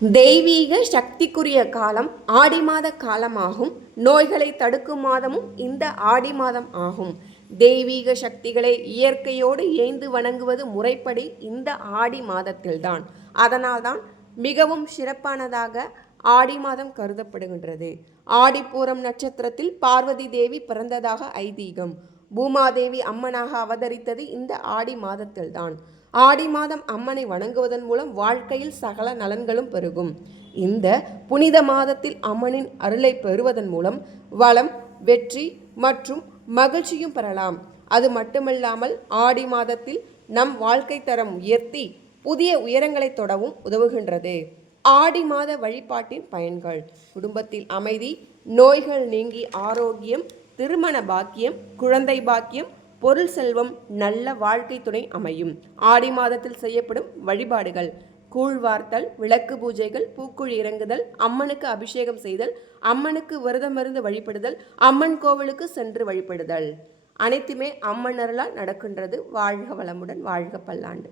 தெய்வீக சக்திக்குரிய காலம் ஆடி மாத காலமாகும். நோய்களை தடுக்கும் மாதமும் இந்த ஆடி மாதம் ஆகும். தெய்வீக சக்திகளை இயற்கையோடு இயைந்து வணங்குவது முறைப்படி இந்த ஆடி மாதத்தில்தான். அதனால்தான் மிகவும் சிறப்பானதாக ஆடி மாதம் கருதப்படுகின்றது. ஆடிப்பூரம் நட்சத்திரத்தில் பார்வதி தேவி பிறந்ததாக ஐதீகம். பூமாதேவி அம்மனாக அவதரித்தது இந்த ஆடி மாதத்தில்தான். ஆடி மாதம் அம்மனை வணங்குவதன் மூலம் வாழ்க்கையில் சகல நலன்களும் பெருகும். இந்த புனித மாதத்தில் அம்மனின் அருளை பெறுவதன் மூலம் வளம், வெற்றி மற்றும் மகிழ்ச்சியும் பெறலாம். அது மட்டுமல்லாமல் ஆடி மாதத்தில் நம் வாழ்க்கை தரம் உயர்த்தி புதிய உயரங்களை தொடவும் உதவுகின்றது. ஆடி மாத வழிபாட்டின் பயன்கள்: குடும்பத்தில் அமைதி, நோய்கள் நீங்கி ஆரோக்கியம், திருமண பாக்கியம், குழந்தை பாக்கியம், பொருள் செல்வம், நல்ல வாழ்க்கை துணை அமையும். ஆடி மாதத்தில் செய்யப்படும் வழிபாடுகள்: கூழ்வார்த்தல், விளக்கு பூஜைகள், பூக்குழி இறங்குதல், அம்மனுக்கு அபிஷேகம் செய்தல், அம்மனுக்கு விரதமிருந்து வழிபடுதல், அம்மன் கோவிலுக்கு சென்று வழிபடுதல். அனைத்துமே அம்மன் அருளால் நடக்கின்றது. வாழ்க வளமுடன், வாழ்க பல்லாண்டு.